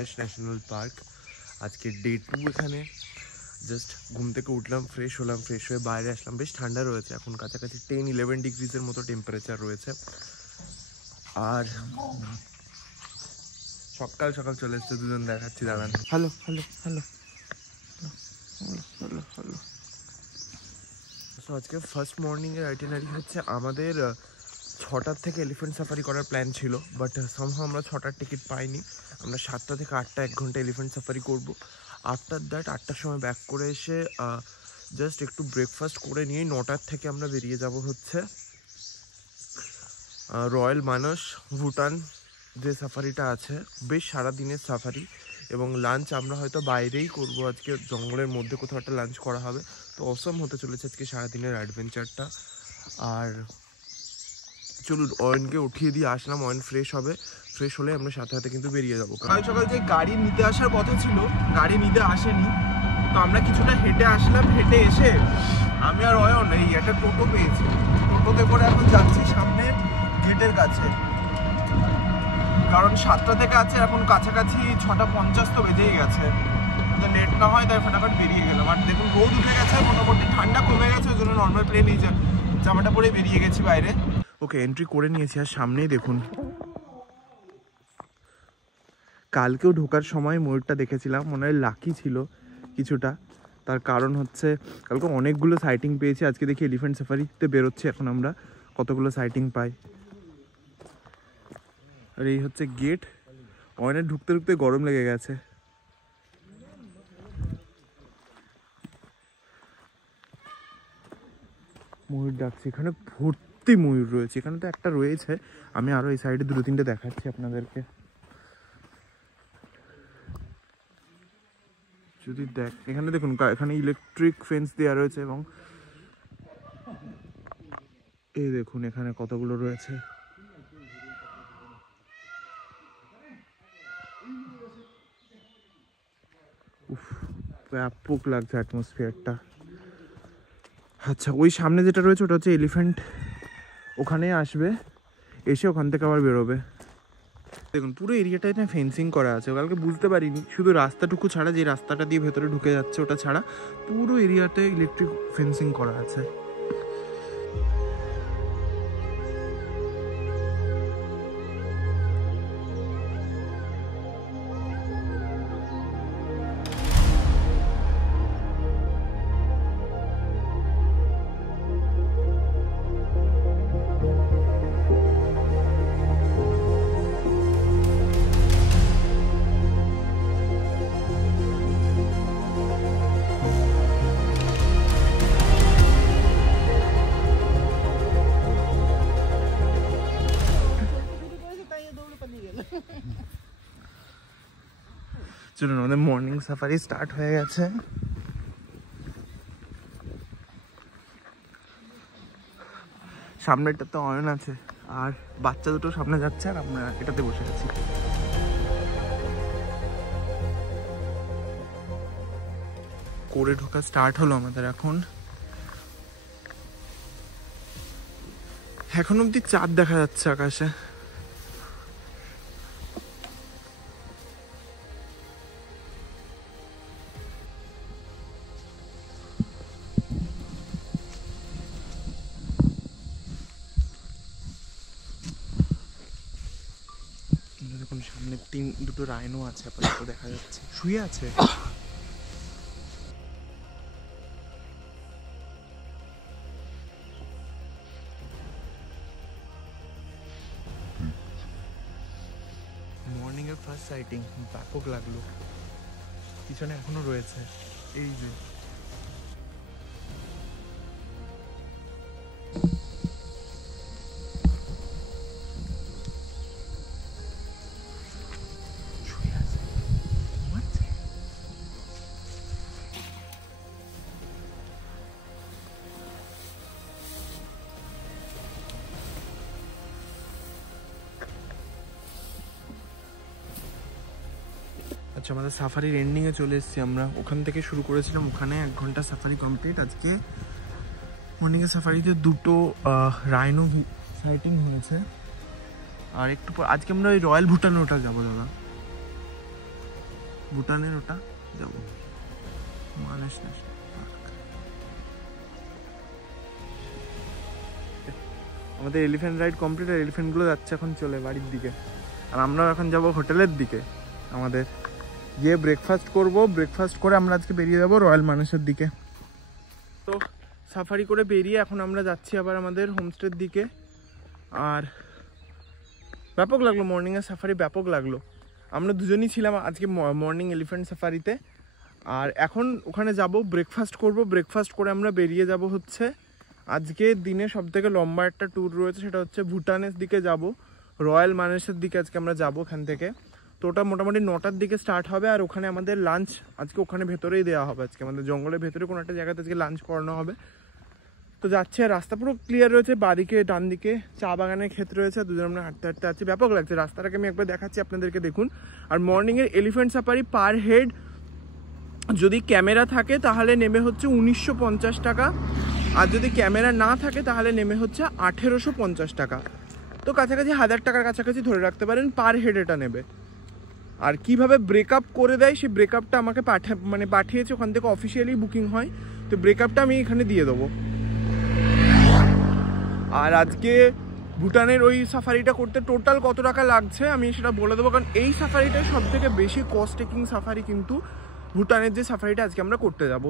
Ganesh national park. আজকে day 2 এখানে। Just ঘুম থেকে উঠলাম, ফ্রেশ হলাম, ফ্রেশ হয়ে বাইরে আসলাম। বেশ ঠান্ডা রয়েছে এখন, কাছাকাছি 10-11 ডিগ্রিজের মতো টেম্পারেচার রয়েছে। আর সকাল সকাল চলে এসছে দুজন, দেখাচ্ছি দাঁড়ান। Hello hello hello hello hello. So আজকে ফার্স্ট মর্নিংয়ের আইটিনারি হচ্ছে আমাদের 6টার থেকে এলিফেন্ট সাফারি করার প্ল্যান ছিল, বাট সামহাও আমরা 6টার টিকিট পাইনি। আমরা 7টা থেকে 8টা 1 ঘন্টা এলিফেন্ট সাফারি করব। আফটার দ্যাট 8টার সময় ব্যাক করে এসে জাস্ট একটু ব্রেকফাস্ট করে নিয়েই 9টার থেকে আমরা বেরিয়ে যাব হচ্ছে রয়্যাল মানস ভুটান যে সাফারিটা আছে। বেশ সারাদিনের সাফারি, এবং লাঞ্চ আমরা হয়তো বাইরেই করব আজকে, জঙ্গলের মধ্যে কোথাও একটা লাঞ্চ করা হবে। তো অসম হতে চলেছে আজকে সারাদিনের অ্যাডভেঞ্চারটা। আর চলুন অয়নকে উঠিয়ে দিয়ে আসলাম, অয়ন ফ্রেশ হবে, ফ্রেশ হলে আমরা সাথে সাথে কিন্তু বেরিয়ে যাবো। সকাল সকাল যে গাড়ি নিতে আসার কথা ছিল, গাড়ি নিতে আসেনি। তো আমরা কিছুটা হেঁটে আসলাম, হেঁটে এসে আমি আর অয়ন এই একটা টোটো পেয়েছি। টোটোতে করে এখন যাচ্ছি সামনে গেটের কাছে, কারণ 7টা থেকে আছে, এখন কাছাকাছি 6:50 তো বেজেই গেছে। তো লেট না হয় তাই ফটাফট বেরিয়ে গেলাম। আর দেখুন রোদ উঠে গেছে, মোটামুটি ঠান্ডা কমে গেছে, ওই জন্য নর্মাল প্লেনেই জামাটা পরে বেরিয়ে গেছি বাইরে। ওকে, এন্ট্রি করে নিয়েছি। আর সামনেই দেখুন, কালকেও ঢোকার সময় ময়ূরটা দেখেছিলাম, মনে হয় লাকি ছিল কিছুটা। তার কারণ হচ্ছে কালকে অনেকগুলো সাইটিং পেয়েছি, আজকে দেখি এলিফেন্ট সাফারিতে বেরোচ্ছে, এখন আমরা কতগুলো সাইটিং পাই। আর এই হচ্ছে গেট। অয়নের ঢুকতে ঢুকতে গরম লেগে গেছে। ময়ূর ডাকছে, এখানে ভর্তি ময়ূর রয়েছে। এখানে তো একটা রয়েছে, আমি আরো এই সাইডে 2-3টে দেখাচ্ছি আপনাদেরকে। যদি দেখ, এখানে দেখুন, এখানে ইলেকট্রিক ফেন্স দেওয়া রয়েছে, এবং এই দেখুন এখানে কতগুলো রয়েছে। উফ, ব্যাপক লাগছে অ্যাটমসফিয়ারটা। আচ্ছা, ওই সামনে যেটা রয়েছে ওটা হচ্ছে এলিফ্যান্ট, ওখানে আসবে, এসে ওখান থেকে আবার বেরোবে। দেখুন পুরো এরিয়াটায় না ফেন্সিং করা আছে। কালকে বুঝতে পারিনি, শুধু রাস্তাটুকু ছাড়া, যে রাস্তাটা দিয়ে ভেতরে ঢুকে যাচ্ছে ওটা ছাড়া পুরো এরিয়াতে ইলেকট্রিক ফেন্সিং করা আছে। চলুন, আমাদের মর্নিং সাফারি স্টার্ট হয়ে গেছে। সামনেটা তো অয়ন আছে, আর বাচ্চা দুটো সামনে যাচ্ছে, আর আমরা এটাতে বসে আছি। করে ঢোকা স্টার্ট হলো আমাদের এখন। এখন অব্দি চাঁদ দেখা যাচ্ছে আকাশে। দেখুন সামনে দুটো রাইনো আছে, আপাতত দেখা যাচ্ছে, শুয়ে আছে। মর্নিং এর ফার্স্ট সাইটিং ব্যাপক লাগলো। পিছনে এখনো রয়েছে, এই যে আচ্ছা, আমাদের সাফারির এন্ডিংয়ে চলে এসেছি আমরা। ওখান থেকে শুরু করেছিলাম, ওখানে 1 ঘন্টা সাফারি কমপ্লিট। আজকে মর্নিংয়ের সাফারিতে 2টো রাইনো সাইটিং হয়েছে। আর একটু পর আজকে আমরা ওই রয়্যাল ভুটান হোটেল যাবো দাদা। ভুটানের ওটা যাবো মানস ন্যাশনাল পার্ক। আমাদের এলিফ্যান্ট রাইড কমপ্লিট, আর এলিফ্যান্টগুলো যাচ্ছে এখন চলে বাড়ির দিকে, আর আমরাও এখন যাব হোটেলের দিকে। আমাদের গিয়ে ব্রেকফাস্ট করব, ব্রেকফাস্ট করে আমরা আজকে বেরিয়ে যাবো রয়্যাল মানসের দিকে। তো সাফারি করে বেরিয়ে এখন আমরা যাচ্ছি আবার আমাদের হোমস্টের দিকে। আর ব্যাপক লাগলো মর্নিংয়ের সাফারি, ব্যাপক লাগলো। আমরা দুজনই ছিলাম আজকে মর্নিং এলিফ্যান্ট সাফারিতে। আর এখন ওখানে যাব, ব্রেকফাস্ট করব, ব্রেকফাস্ট করে আমরা বেরিয়ে যাব হচ্ছে আজকে দিনে সবথেকে লম্বা একটা ট্যুর রয়েছে, সেটা হচ্ছে ভুটানের দিকে যাব, রয়্যাল মানসের দিকে আজকে আমরা যাব ওখান থেকে। তো ওটা মোটামুটি 9টার দিকে স্টার্ট হবে, আর ওখানে আমাদের লাঞ্চ আজকে ওখানে ভেতরেই দেওয়া হবে। আজকে আমাদের জঙ্গলের ভেতরে কোনো একটা জায়গাতে আজকে লাঞ্চ করানো হবে। তো যাচ্ছে, রাস্তা পুরো ক্লিয়ার রয়েছে, বাদিকে ডান দিকে চা বাগানের ক্ষেত রয়েছে, দুজন আমরা হাঁটতে হাঁটতে আছি, ব্যাপক লাগছে। রাস্তাটাকে আমি একবার দেখাচ্ছি আপনাদেরকে, দেখুন। আর মর্নিংয়ের এলিফ্যান্ট সাফারি পার হেড যদি ক্যামেরা থাকে তাহলে নেমে হচ্ছে 1950 টাকা, আর যদি ক্যামেরা না থাকে তাহলে নেমে হচ্ছে 1850 টাকা। তো কাছাকাছি 1000 টাকার কাছাকাছি ধরে রাখতে পারেন পার হেড এটা নেবে। আর কিভাবে ব্রেকআপ করে দেয় সেই ব্রেকআপটা আমাকে পাঠিয়েছে, ওখান থেকে অফিসিয়ালি বুকিং হয়, তো ব্রেকআপটা আমি এখানে দিয়ে দেবো। আর আজকে ভুটানের ওই সাফারিটা করতে টোটাল কত টাকা লাগছে আমি সেটা বলে দেবো, কারণ এই সাফারিটা সব থেকে বেশি কস্ট টেকিং সাফারি কিন্তু ভুটানের যে সাফারিটা আজকে আমরা করতে যাব।